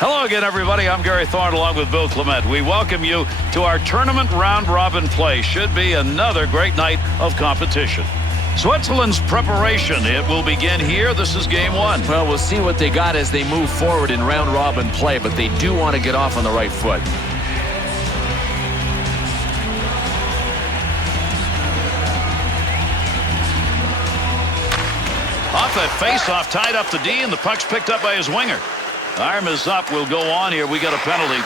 Hello again, everybody. I'm Gary Thorne along with Bill Clement. We welcome you to our tournament round-robin play. Should be another great night of competition. Switzerland's preparation, it will begin here. This is game one. Well, we'll see what they got as they move forward in round-robin play, but they do want to get off on the right foot. Off that face-off, tied up the D, and the puck's picked up by his winger. Arm is up. We'll go on here. We got a penalty.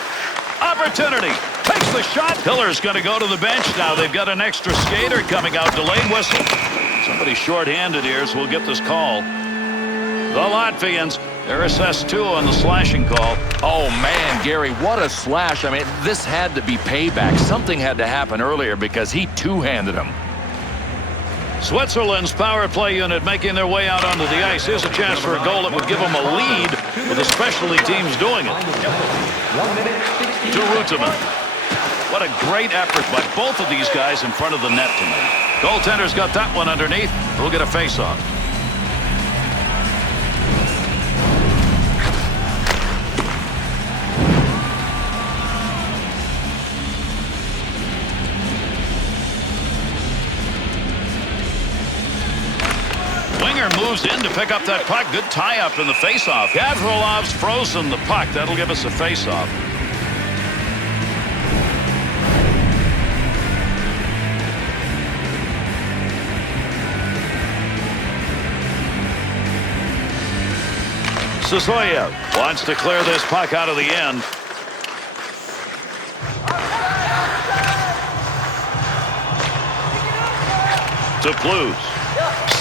Opportunity. Takes the shot. Hiller's going to go to the bench now. They've got an extra skater coming out. Delayed whistle. Somebody short-handed here, so we'll get this call. The Latvians, they're assessed 2 on the slashing call. Oh, man, Gary, what a slash. I mean, this had to be payback. Something had to happen earlier because he two-handed him. Switzerland's power play unit making their way out onto the ice. Here's a chance for a goal that would give them a lead with the specialty teams doing it. To Reutemann. What a great effort by both of these guys in front of the net tonight. Goaltender's got that one underneath. We'll get a face-off. Winger moves in to pick up that puck. Good tie-up in the face-off. Gavrilov's frozen the puck. That'll give us a face-off. Sasoyev wants to clear this puck out of the end. To Blues.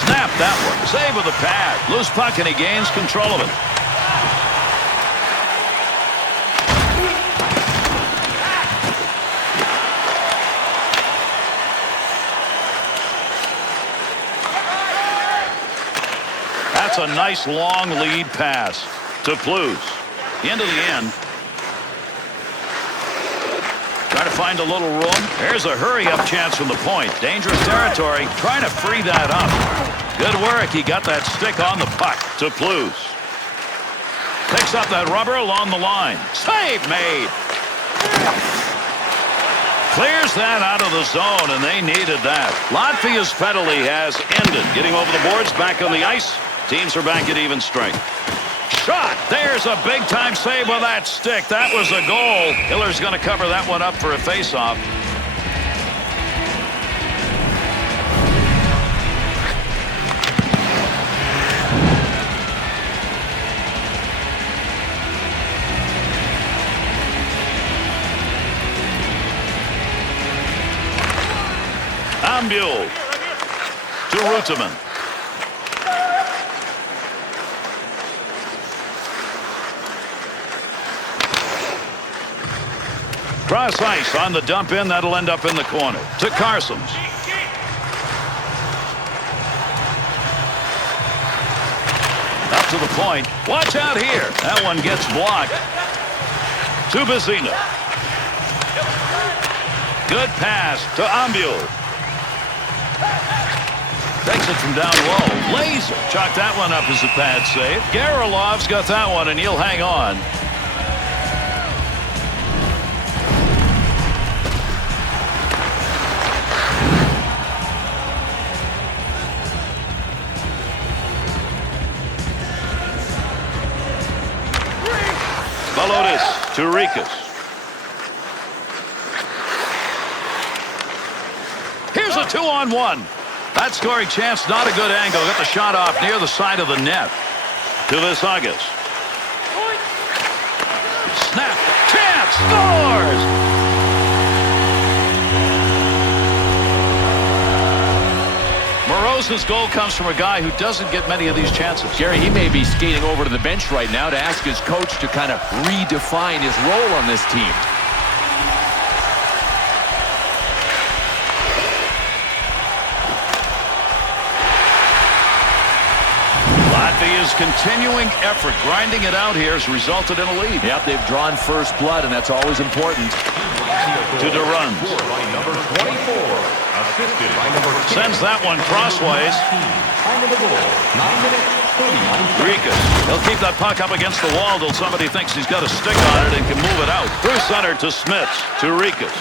Snap that one. Save with a pad. Loose puck, and he gains control of it. That's a nice long lead pass to Blues. Into the end. Trying to find a little room. Here's a hurry-up chance from the point. Dangerous territory. Trying to free that up. Good work. He got that stick on the puck to Blues. Picks up that rubber along the line. Save made. Clears that out of the zone, and they needed that. Latvia's penalty has ended. Getting over the boards, back on the ice. Teams are back at even strength. Shot. There's a big-time save with that stick. That was a goal. Hiller's going to cover that one up for a face-off. Ambul to Reutemann. Cross ice on the dump in. That'll end up in the corner. To Carsons. Up to the point. Watch out here. That one gets blocked. To Vezina. Good pass to Ambul. Takes it from down low. Laser. Chalk that one up as a pad save. Gavrilov's got that one, and he'll hang on. To Rikas. Here's a 2-on-1. That scoring chance, not a good angle. Got the shot off near the side of the net. To this August. Snap. Chance. Scores! Morose's goal comes from a guy who doesn't get many of these chances. Gary, he may be skating over to the bench right now to ask his coach to kind of redefine his role on this team. Latvia's continuing effort, grinding it out here, has resulted in a lead. Yep, they've drawn first blood, and that's always important. To Duran. Number 24. Assisted by number 10. Sends that one crossways. Time of the goal, 9 minutes. Rikas. He'll keep that puck up against the wall till somebody thinks he's got a stick on it and can move it out. Through center to Smits. To Rikas.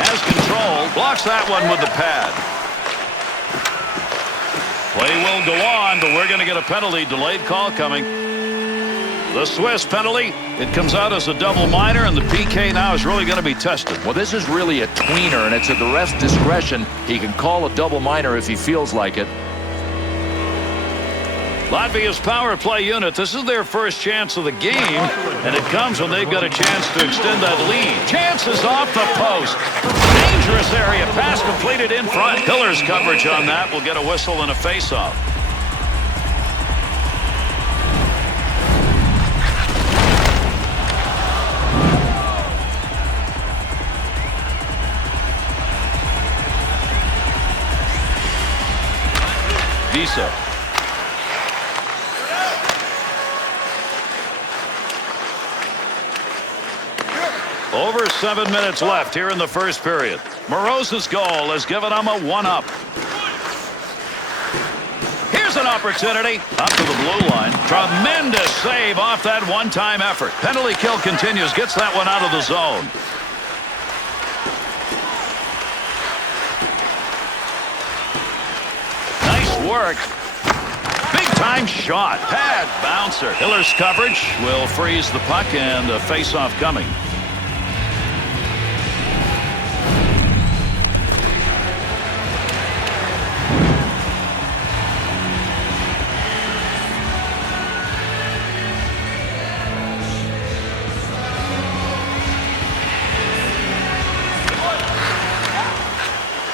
Has control. Blocks that one with the pad. Play will go on, but we're going to get a penalty. Delayed call coming. The Swiss penalty. It comes out as a double minor, and the PK now is really going to be tested. Well, this is really a tweener, and it's at the ref's discretion. He can call a double minor if he feels like it. Latvia's power play unit, this is their first chance of the game, and it comes when they've got a chance to extend that lead. Chances off the post. Dangerous area. Pass completed in front. Hiller's coverage on that will get a whistle and a face-off. Visa. Over 7 minutes left here in the first period. Moroza's goal has given them a 1-up. Here's an opportunity. Up to the blue line. Tremendous save off that one-time effort. Penalty kill continues. Gets that one out of the zone. Nice work. Big-time shot. Pad bouncer. Hiller's coverage will freeze the puck and a face-off coming.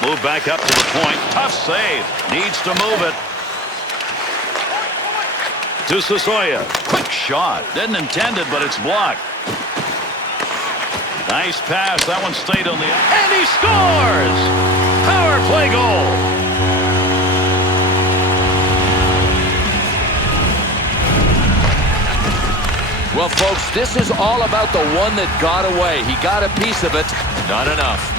Move back up to the point. Tough save. Needs to move it. To Sasoya. Quick shot. Didn't intend it, but it's blocked. Nice pass. That one stayed on the... And he scores! Power play goal. Well, folks, this is all about the one that got away. He got a piece of it. Not enough.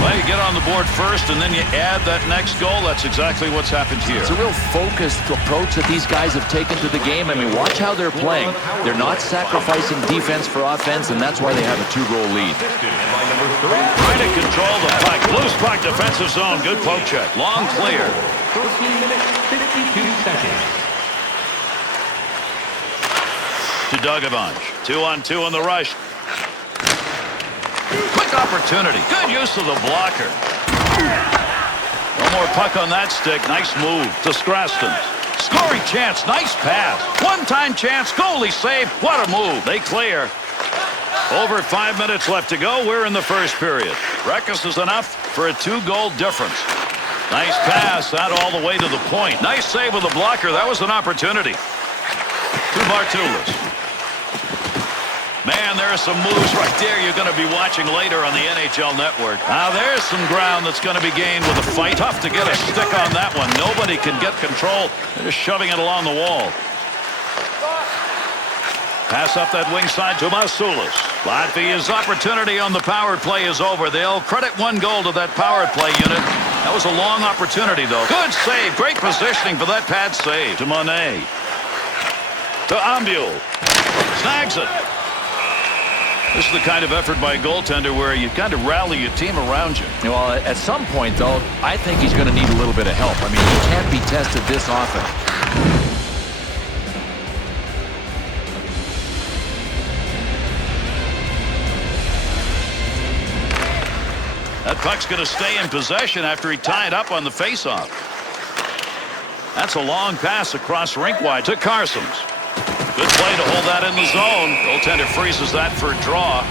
Well, you get on the board first, and then you add that next goal. That's exactly what's happened here. It's a real focused approach that these guys have taken to the game. I mean, watch how they're playing. They're not sacrificing defense for offense, and that's why they have a 2-goal lead. Trying to control the puck. Loose puck, defensive zone. Good poke check. Long clear. 13 minutes, 52 seconds. To Dugovanch. 2-on-2 in the rush. Quick opportunity. Good use of the blocker. One more puck on that stick. Nice move to Scraston. Scoring chance. Nice pass. One-time chance. Goalie save. What a move. They clear. Over 5 minutes left to go. We're in the first period. Rekus is enough for a 2-goal difference. Nice pass. That all the way to the point. Nice save with the blocker. That was an opportunity. To Bartulis. Man, there are some moves right there you're going to be watching later on the NHL Network. Now, there's some ground that's going to be gained with a fight. Tough to get a stick on that one. Nobody can get control. They're just shoving it along the wall. Pass up that wing side to Masulis. Latvia's opportunity on the power play is over. They'll credit 1 goal to that power play unit. That was a long opportunity, though. Good save. Great positioning for that pad save. To Monet. To Ambul. Snags it. This is the kind of effort by a goaltender where you kind of rally your team around you. Well, at some point, though, I think he's going to need a little bit of help. I mean, he can't be tested this often. That puck's going to stay in possession after he tied up on the faceoff. That's a long pass across rink wide to Carsons. Good play to hold that in the zone. Goaltender freezes that for a draw.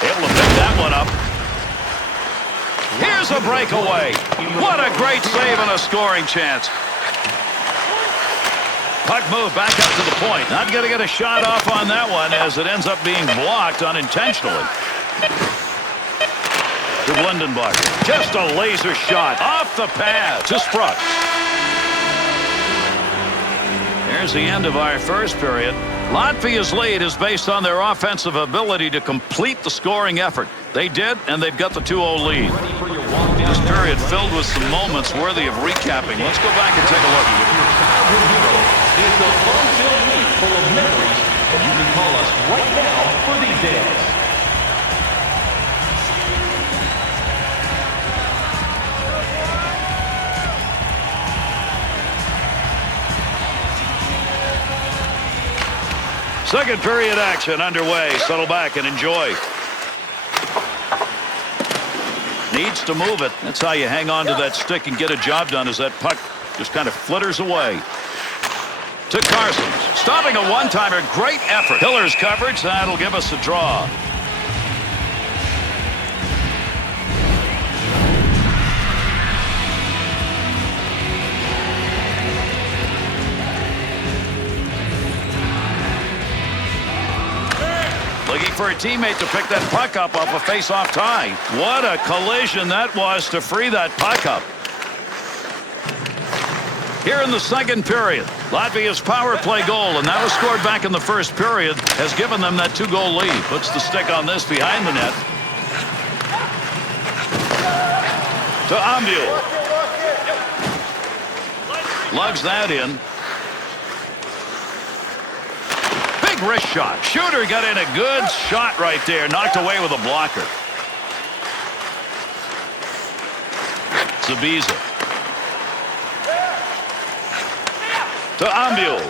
Able to pick that one up. Here's a breakaway. What a great save and a scoring chance. Puck move back up to the point. Not going to get a shot off on that one as it ends up being blocked unintentionally. To Blindenbacher. Just a laser shot off the pad to Sprott. There's the end of our first period. Latvia's lead is based on their offensive ability to complete the scoring effort. They did, and they've got the 2-0 lead. This period filled with some moments worthy of recapping. Let's go back and take a look. It's a fun-filled week full of memories, and you can call us right now for these days. Second period action underway. Settle back and enjoy. Needs to move it. That's how you hang on to that stick and get a job done, as that puck just kind of flitters away. To Carson. Stopping a one-timer. Great effort. Hiller's coverage. That'll give us a draw. Looking for a teammate to pick that puck up off a face-off tie. What a collision that was to free that puck up. Here in the second period, Latvia's power play goal, and that was scored back in the first period, has given them that 2-goal lead. Puts the stick on this behind the net. To Ambul. Lugs that in. Wrist shot. Shooter got in a good shot right there. Knocked away with a blocker. Zabiza. To Ambul.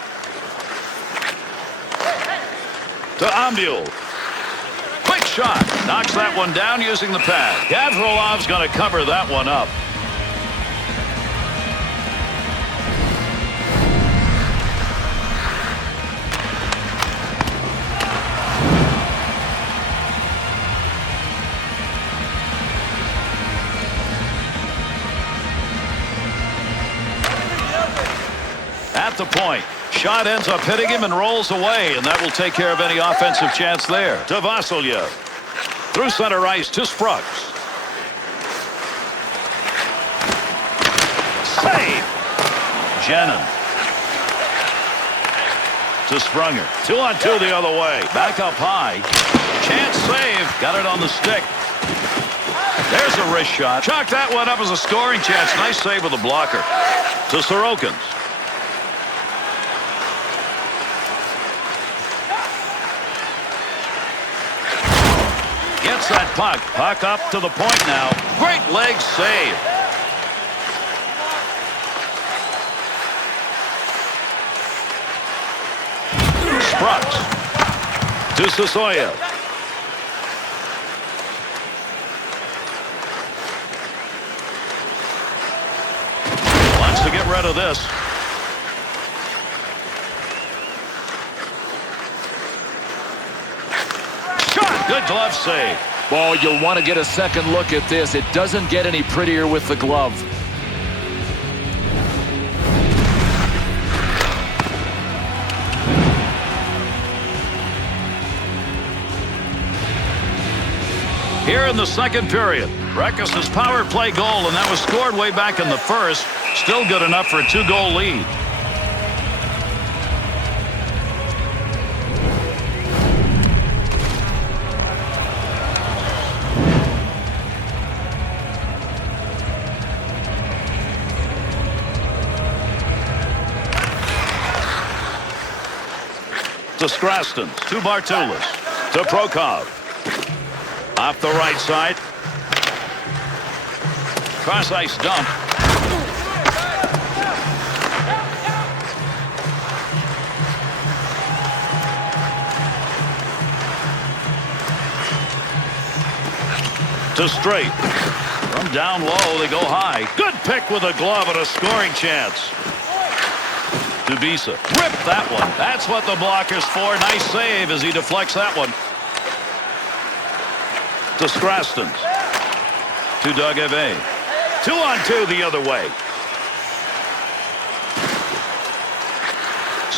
To Ambul. Quick shot. Knocks that one down using the pad. Gavrilov's going to cover that one up. At the point. Shot ends up hitting him and rolls away, and that will take care of any offensive chance there. To Vasilyev. Through center ice to Spruggs. Save. Jenin. To Sprunger. 2-on-2 the other way. Back up high. Chance save. Got it on the stick. There's a wrist shot. Chalk that one up as a scoring chance. Nice save with the blocker. To Sorokins. Gets that puck. Puck up to the point now. Great leg save. Spruggs. To Sasoyev. Wants to get rid of this. Good glove save. Well, you'll want to get a second look at this. It doesn't get any prettier with the glove. Here in the second period, Reckes' power play goal, and that was scored way back in the first. Still good enough for a 2-goal lead. To Skrastins. To Bartulis. To Prokop. Off the right side. Cross ice dump. To Straight. From down low, they go high. Good pick with a glove and a scoring chance. To Bisa. Rip that one. That's what the blocker's for. Nice save as he deflects that one. To Skrastins. To Doug Eve. 2-on-2 the other way.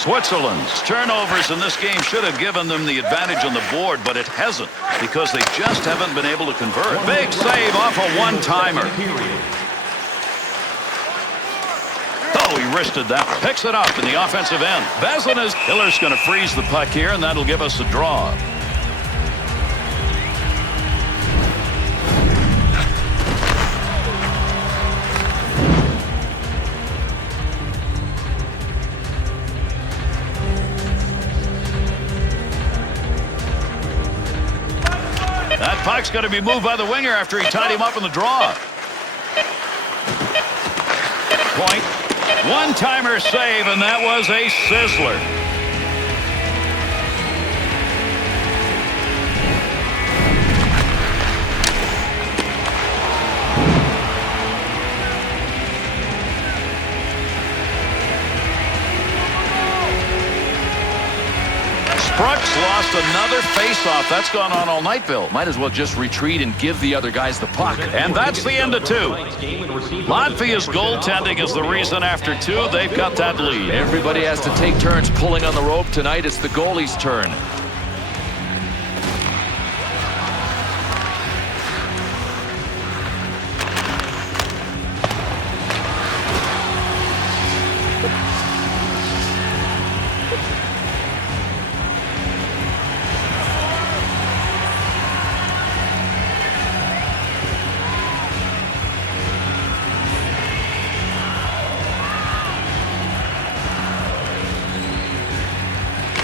Switzerland's turnovers in this game should have given them the advantage on the board, but it hasn't because they just haven't been able to convert. Big save off a one-timer. Oh, he wristed that one. Picks it up in the offensive end. Vezina's Hiller's going to freeze the puck here, and that'll give us a draw. That puck's going to be moved by the winger after he tied him up in the draw. Point. One-timer save, and that was a sizzler. Brooks lost another face-off. That's gone on all night, Bill. Might as well just retreat and give the other guys the puck. And that's the end of two. Latvia's goaltending is the reason after two they've got that lead. Everybody has to take turns pulling on the rope. Tonight it's the goalie's turn.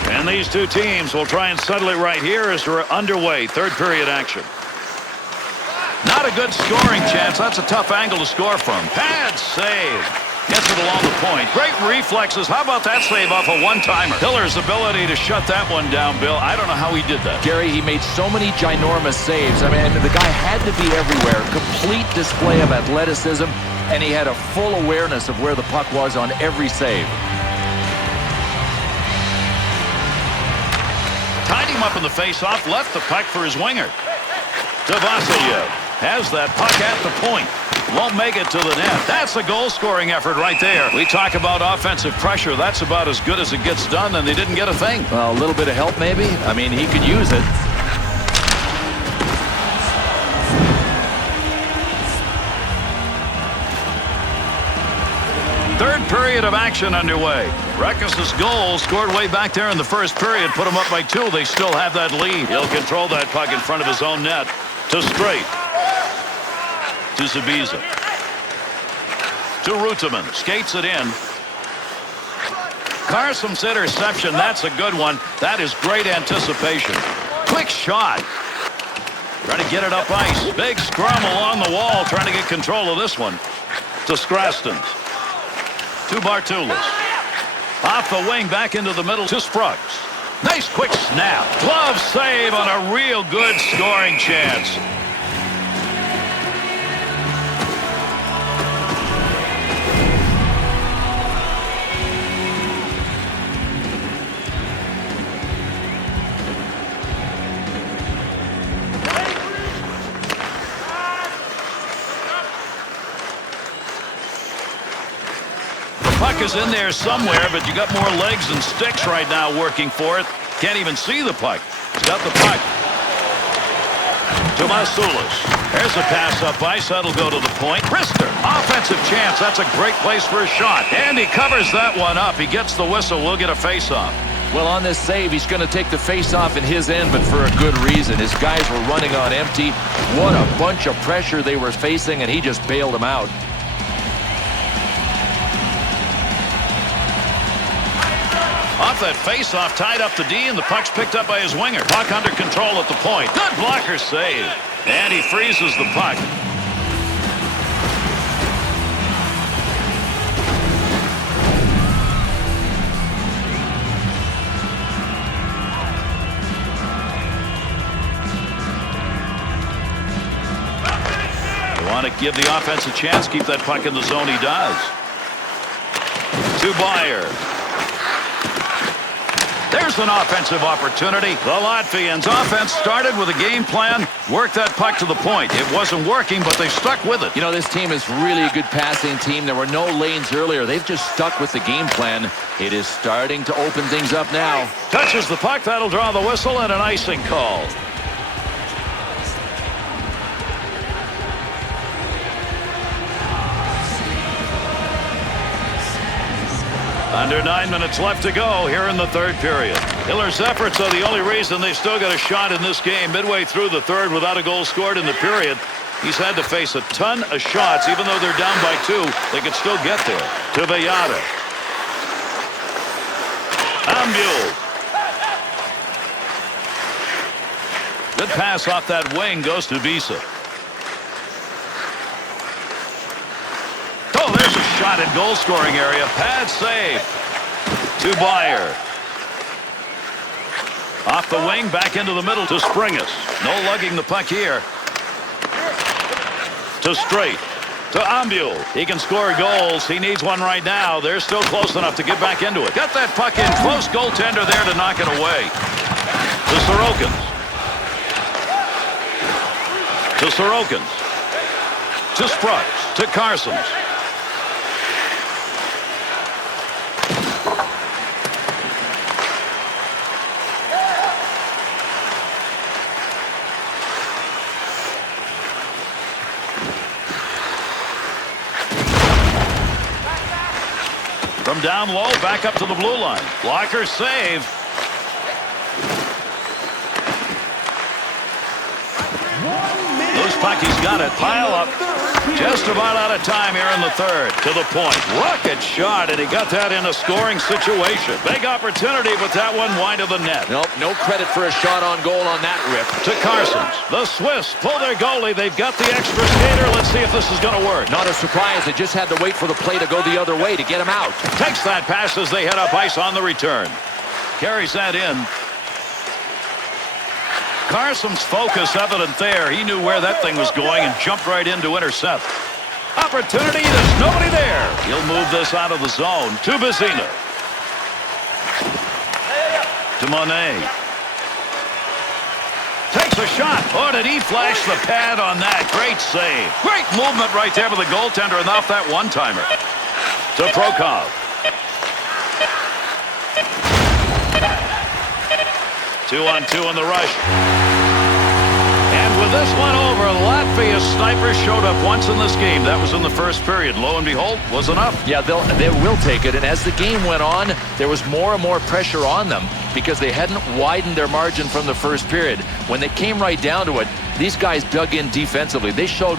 And these two teams will try and settle it right here as we're underway. Third period action. Not a good scoring chance. That's a tough angle to score from. Pad save. Gets it along the point. Great reflexes. How about that save off a one-timer? Hiller's ability to shut that one down, Bill. I don't know how he did that. Gary, he made so many ginormous saves. I mean, the guy had to be everywhere. Complete display of athleticism, and he had a full awareness of where the puck was on every save. Tied him up in the face-off, left the puck for his winger. Vasilyev has that puck at the point. Won't make it to the net. That's a goal-scoring effort right there. We talk about offensive pressure. That's about as good as it gets done, and they didn't get a thing. Well, a little bit of help, maybe. I mean, he could use it. Third period of action underway. Ruckus's goal scored way back there in the first period. Put him up by 2. They still have that lead. He'll control that puck in front of his own net. To Straight. To Zabiza. To Reutemann. Skates it in. Carson's interception. That's a good one. That is great anticipation. Quick shot. Trying to get it up ice. Big scrum along the wall. Trying to get control of this one. To Scraston. To Bartulis. Off the wing, back into the middle to Spruggs. Nice quick snap. Glove save on a real good scoring chance. Puck is in there somewhere, but you got more legs and sticks right now working for it. Can't even see the puck. He's got the puck. To Masulis. There's a pass up ice. That'll go to the point. Krister. Offensive chance. That's a great place for a shot. And he covers that one up. He gets the whistle. We'll get a face-off. Well, on this save, he's going to take the face-off in his end, but for a good reason. His guys were running on empty. What a bunch of pressure they were facing, and he just bailed them out. Off that face-off, tied up the D, and the puck's picked up by his winger. Puck under control at the point. Good blocker save. And he freezes the puck. They want to give the offense a chance, keep that puck in the zone. He does. To Bayer. There's an offensive opportunity. The Latvians' offense started with a game plan, worked that puck to the point. It wasn't working, but they stuck with it. You know, this team is really a good passing team. There were no lanes earlier. They've just stuck with the game plan. It is starting to open things up now. Touches the puck. That'll draw the whistle and an icing call. Under 9 minutes left to go here in the third period. Hiller's efforts are the only reason they've still got a shot in this game. Midway through the third without a goal scored in the period. He's had to face a ton of shots. Even though they're down by 2, they could still get there. To Villada. Ambule. Good pass off that wing. Goes to Visa. Oh, there's a shot in goal scoring area. Pad save. To Byer. Off the wing, back into the middle to Springus. No lugging the puck here. To Straight. To Ambule. He can score goals. He needs one right now. They're still close enough to get back into it. Got that puck in close. Goaltender there to knock it away. To Sorokins. To Sorokins. To Spruggs. To Carsons. From down low, back up to the blue line. Blocker save. Loose puck, he's got it. Pile up. Just about out of time here in the third. To the point. Rocket shot, and he got that in a scoring situation. Big opportunity, but that one wide of the net. Nope, no credit for a shot on goal on that rip. To Carsons. The Swiss pull their goalie. They've got the extra skater. Let's see if this is going to work. Not a surprise. They just had to wait for the play to go the other way to get him out. Takes that pass as they head up ice on the return. Carries that in. Carson's focus evident there. He knew where that thing was going and jumped right in to intercept. Opportunity. There's nobody there. He'll move this out of the zone. To Vezina. To Monet. Takes a shot. Oh, did he flash the pad on that? Great save. Great movement right there with the goaltender and off that one-timer. To Prokop. 2-on-2 in the rush. And with this one over, Latvia's snipers showed up once in this game. That was in the first period. Lo and behold, was enough. Yeah, they will take it. And as the game went on, there was more and more pressure on them because they hadn't widened their margin from the first period. When they came right down to it, these guys dug in defensively. They showed